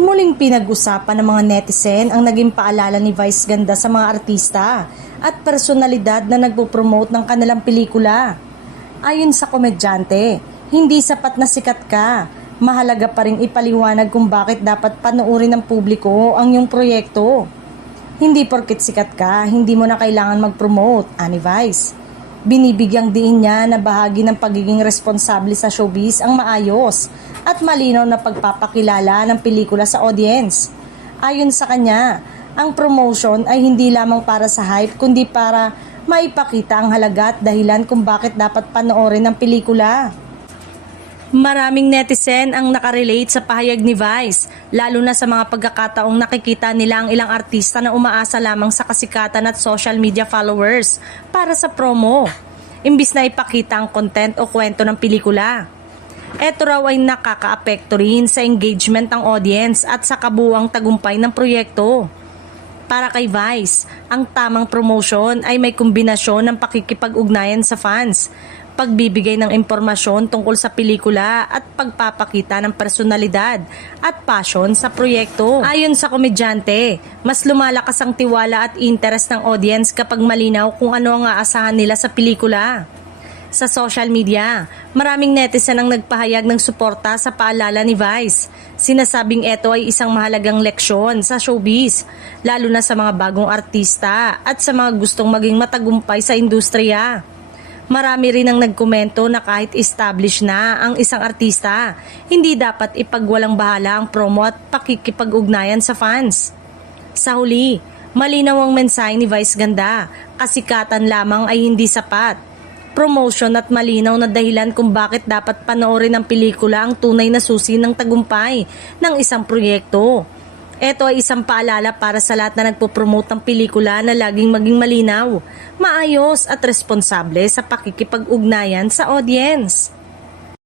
Muling pinag-usapan ng mga netizen ang naging paalala ni Vice Ganda sa mga artista at personalidad na nagpo-promote ng kanilang pelikula. Ayon sa komedyante, hindi sapat na sikat ka. Mahalaga pa ring ipaliwanag kung bakit dapat panoorin ng publiko ang iyong proyekto. Hindi porket sikat ka, hindi mo na kailangan mag-promote, ani Vice. Binibigyang diin niya na bahagi ng pagiging responsable sa showbiz ang maayos at malinaw na pagpapakilala ng pelikula sa audience. Ayon sa kanya, ang promotion ay hindi lamang para sa hype kundi para maipakita ang halaga at dahilan kung bakit dapat panoorin ang pelikula. Maraming netizen ang nakarelate sa pahayag ni Vice, lalo na sa mga pagkakataong nakikita nila ang ilang artista na umaasa lamang sa kasikatan at social media followers para sa promo, imbis na ipakita ang content o kwento ng pelikula. Ito raw ay nakakaapekto rin sa engagement ng audience at sa kabuuang tagumpay ng proyekto. Para kay Vice, ang tamang promotion ay may kombinasyon ng pakikipag-ugnayan sa fans, pagbibigay ng impormasyon tungkol sa pelikula at pagpapakita ng personalidad at passion sa proyekto. Ayon sa komedyante, mas lumalakas ang tiwala at interest ng audience kapag malinaw kung ano ang aasahan nila sa pelikula. Sa social media, maraming netizen ang nagpahayag ng suporta sa paalala ni Vice. Sinasabing ito ay isang mahalagang leksyon sa showbiz, lalo na sa mga bagong artista at sa mga gustong maging matagumpay sa industriya. Marami rin ang nagkomento na kahit established na ang isang artista, hindi dapat ipagwalang bahala ang promo at pakikipag-ugnayan sa fans. Sa huli, malinaw ang mensahe ni Vice Ganda, kasikatan lamang ay hindi sapat. Promotion at malinaw na dahilan kung bakit dapat panoorin ang pelikula ang tunay na susi ng tagumpay ng isang proyekto. Ito ay isang paalala para sa lahat na nagpo-promote ng pelikula na laging maging malinaw, maayos at responsable sa pakikipag-ugnayan sa audience.